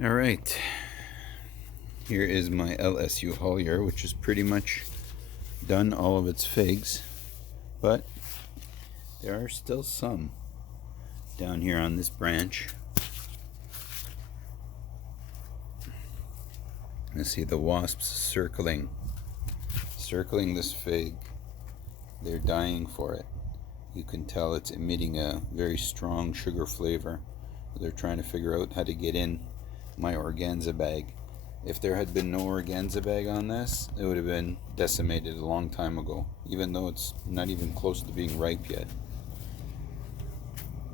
All right, here is my LSU Haulier, which is pretty much done all of its figs, but there are still some down here on this branch. You see the wasps circling this fig. They're dying for it. You can tell it's emitting a very strong sugar flavor. They're trying to figure out how to get in my organza bag. If there had been no organza bag on this, it would have been decimated a long time ago, even though it's not even close to being ripe yet.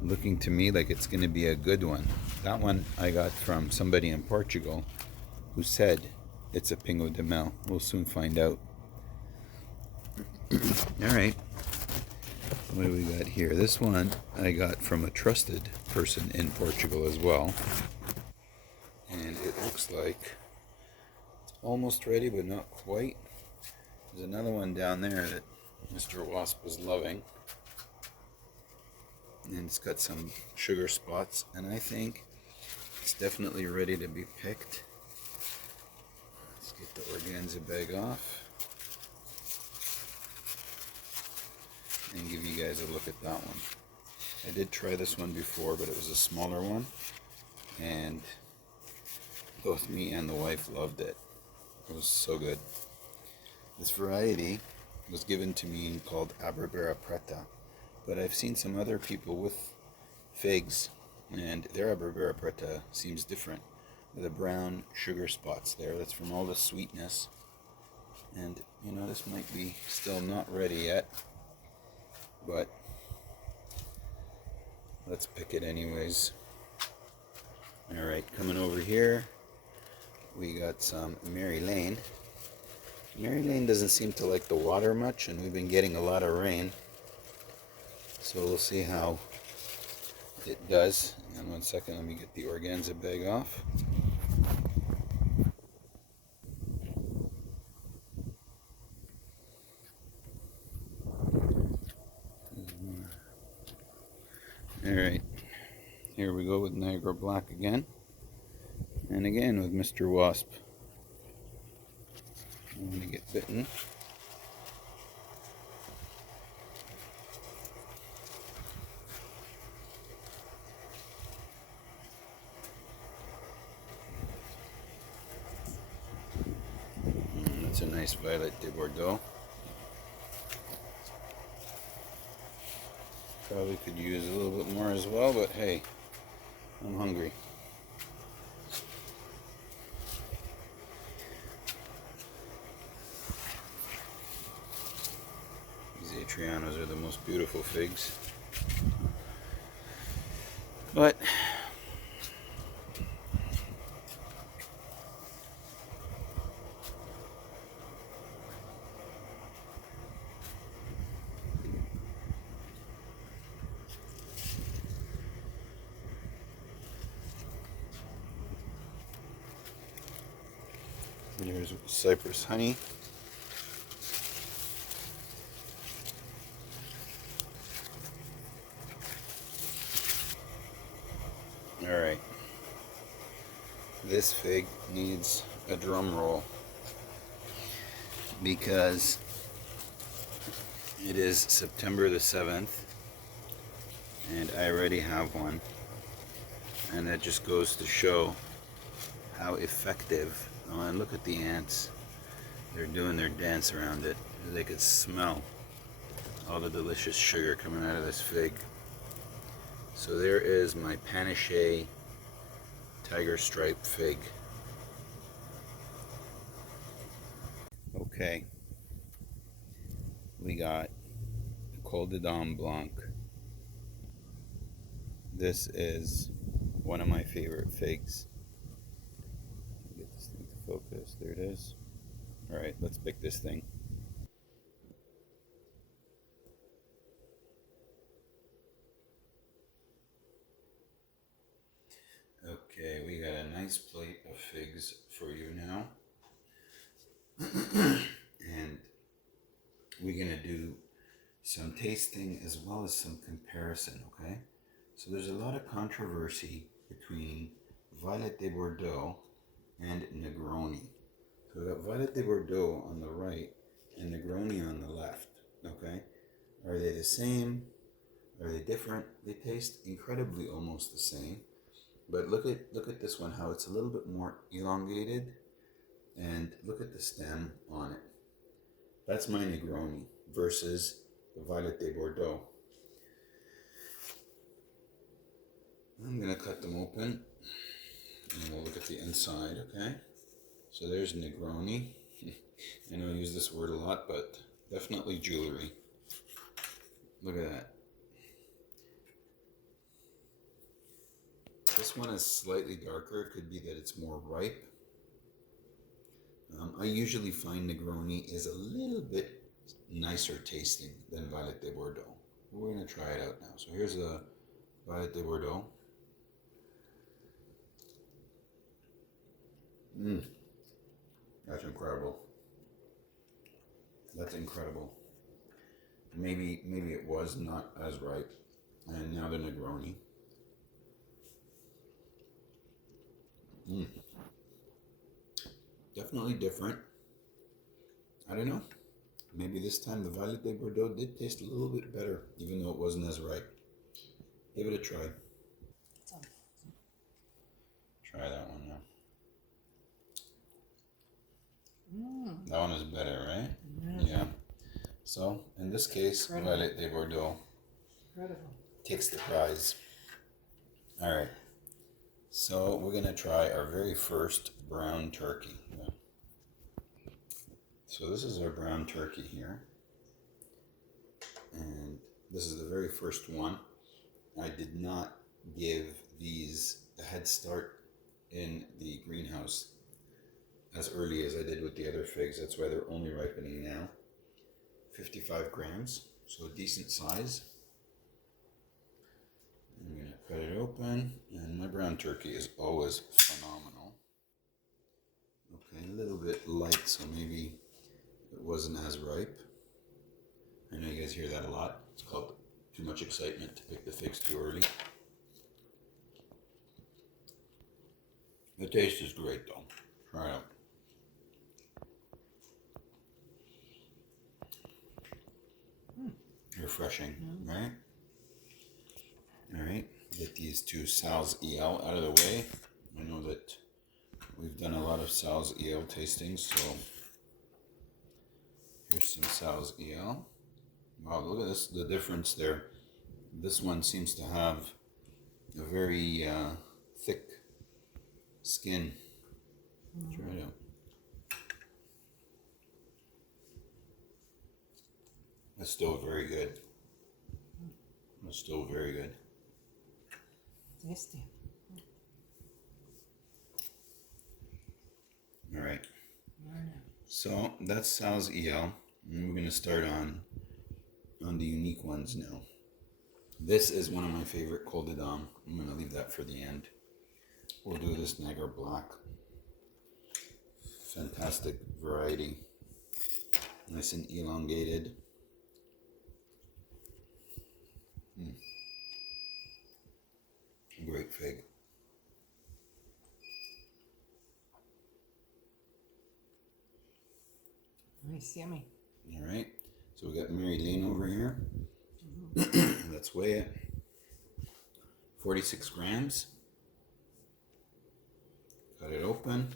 Looking to me like it's going to be a good one. That one I got from somebody in Portugal who said it's a Pingo De Mel. We'll soon find out. Alright, what do we got here? This one I got from a trusted person in Portugal as well. And it looks like it's almost ready, but not quite. There's another one down there that Mr. Wasp was loving. And it's got some sugar spots, and I think it's definitely ready to be picked. Let's get the organza bag off and give you guys a look at that one. I did try this one before, but it was a smaller one, and both me and the wife loved it. It was so good. This variety was given to me called Abra Preta, but I've seen some other people with figs, and their Abra Preta seems different, with the brown sugar spots there. That's from all the sweetness. And you know, this might be still not ready yet, but let's pick it anyways. Alright, coming over here, we got some Mary Lane. Mary Lane doesn't seem to like the water much, and we've been getting a lot of rain. So we'll see how it does. And 1 second, let me get the organza bag off. Alright, here we go with Niagara Black again. And again with Mr. Wasp. I'm going to get bitten. That's a nice Violet de Bordeaux. Probably could use a little bit more as well, but hey, I'm hungry. These Atrianos are the most beautiful figs. But here's Cyprus Honey. Alright, this fig needs a drum roll because it is September the 7th and I already have one, and that just goes to show how effective. Oh, and look at the ants. They're doing their dance around it. They could smell all the delicious sugar coming out of this fig. So there is my Panache Tiger Stripe Fig. Okay, we got Col De Dame Blanc. This is one of my favorite figs. Get this thing to focus. There it is. Alright, let's pick this thing. Okay, we got a nice plate of figs for you now. And we're going to do some tasting as well as some comparison, okay? So there's a lot of controversy between Violet de Bordeaux and Negroni. So we've got Violet de Bordeaux on the right and Negroni on the left. Okay? Are they the same? Are they different? They taste incredibly almost the same. But look at this one, how it's a little bit more elongated. And look at the stem on it. That's my Negroni versus the Violet de Bordeaux. I'm going to cut them open and we'll look at the inside, okay? So there's Negroni. I know I use this word a lot, but definitely jewelry. Look at that. This one is slightly darker. It could be that it's more ripe. I usually find Negroni is a little bit nicer tasting than Violet de Bordeaux. We're going to try it out now. So here's the Violet de Bordeaux. That's incredible. That's incredible. Maybe it was not as ripe. And now the Negroni. Definitely different. I don't know. Maybe this time the Violet de Bordeaux did taste a little bit better, even though it wasn't as ripe. Give it a try. Try that one now. That one is better, right? Yeah. So, in this case, Violet de Bordeaux takes the prize. Alright. So, we're going to try our very first brown turkey. So, this is our brown turkey here. And this is the very first one. I did not give these a head start in the greenhouse as early as I did with the other figs. That's why they're only ripening now. 55 grams, so a decent size. I'm going to cut it open, and my brown turkey is always phenomenal. Okay, a little bit light, so maybe it wasn't as ripe. I know you guys hear that a lot. It's called too much excitement to pick the figs too early. The taste is great though. Try it out. Refreshing, right? Alright, get these two Sal's EL out of the way. I know that we've done a lot of Sal's EL tastings, so here's some Sal's EL. Wow, look at this, the difference there. This one seems to have a very thick skin. Try it out. That's still very good. That's still very good. Tasty. All right. So that's Sal's EL, and we're going to start on the unique ones now. This is one of my favorite Col De Dame. I'm going to leave that for the end. We'll do this Niagara Black. Fantastic variety. Nice and elongated. Great fig. Nice, yummy. All right. So we got Mary Lane over here. Let's weigh it. 46 grams. Cut it open.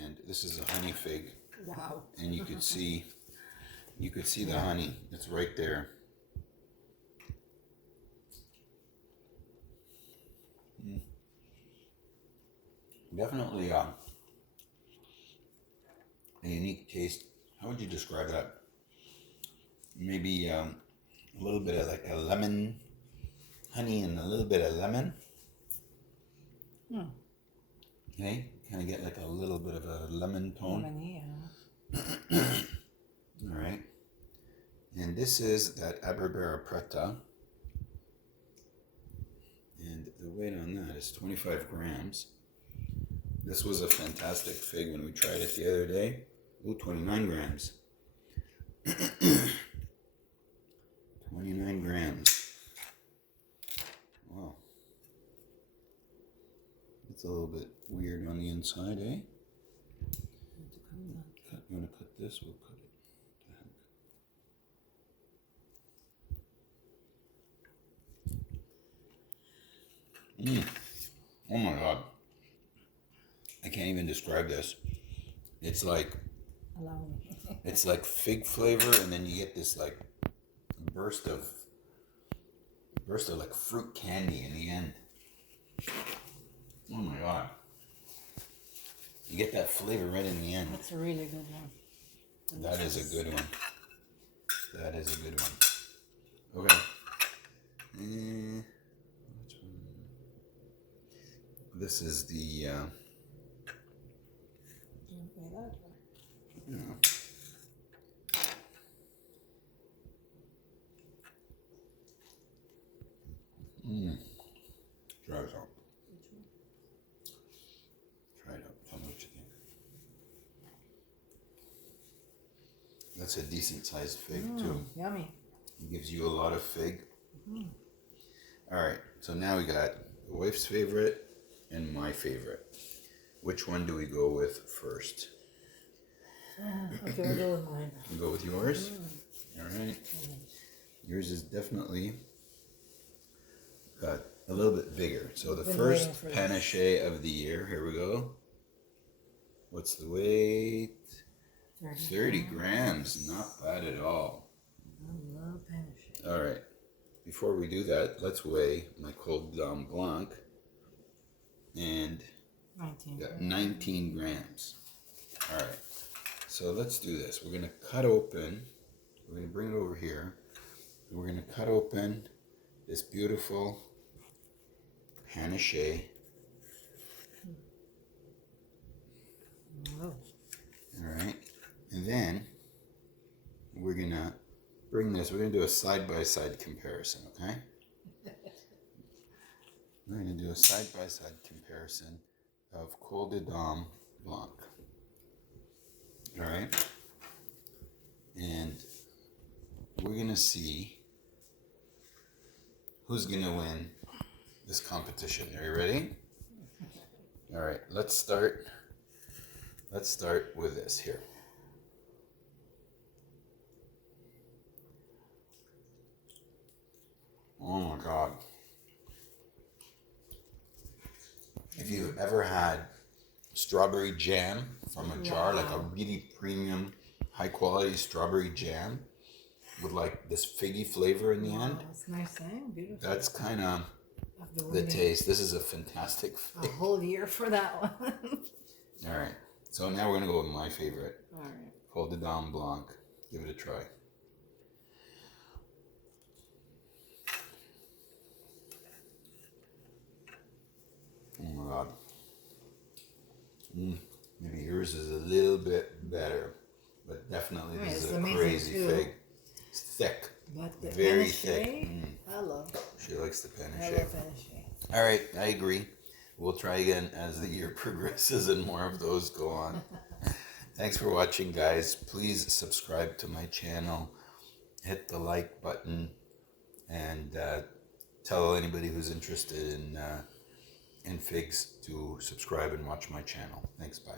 And this is a honey fig. Wow. And you could see the honey. It's right there. Definitely a unique taste. How would you describe that? Maybe a little bit of like a lemon, honey and a little bit of lemon. Okay, kind of get like a little bit of a lemon tone. Lemon, yeah. All right. And this is that Aberdare Preta. And the weight on that is 25 grams. This was a fantastic fig when we tried it the other day. Ooh, 29 grams. 29 grams. Wow. It's a little bit weird on the inside, eh? You want to cut this? We'll cut it. Oh my god. I can't even describe this. It's like it's like fig flavor, and then you get this like burst of like fruit candy in the end. Oh my god. You get that flavor right in the end. That's a really good one. That is a good one. That is a good one. Okay. Which one? This is the yeah. Try it out. Try it out. Tell me what you think. That's a decent sized fig too. Yummy. It gives you a lot of fig. Alright, so now we got the wife's favorite and my favorite. Which one do we go with first? Okay, we'll go with mine. You go with yours? Alright. Yours is definitely got a little bit bigger. So the first panache of the year. Here we go. What's the weight? 30 grams. Not bad at all. I love panache. Alright. Before we do that, let's weigh my Col De Dame Blanc. And 19 grams. Alright. So let's do this. We're going to cut open. We're going to bring it over here. And we're going to cut open this beautiful panache. Alright. And then we're going to bring this. We're going to do a side-by-side comparison, okay? We're going to do a side-by-side comparison of Col De Dame Blanc. Alright? And we're going to see who's going to win this competition. Are you ready? Alright, let's start with this here. Oh my god. If you've ever had strawberry jam from a jar, like a really premium, high quality strawberry jam with like this figgy flavor in the end. That's nice, eh? Beautiful. That's kind of the taste. This is a fantastic fig. A whole year for that one. All right. So now we're going to go with my favorite. All right. Col De Dame Blanc. Give it a try. Oh my god. Maybe yours is a little bit better, but definitely this is a crazy fig. It's thick. But the very panache, thick. I love it. She likes the panache. I love panache. All right, I agree. We'll try again as the year progresses and more of those go on. Thanks for watching, guys. Please subscribe to my channel. Hit the like button and tell anybody who's interested in figs to subscribe and watch my channel. Thanks, bye.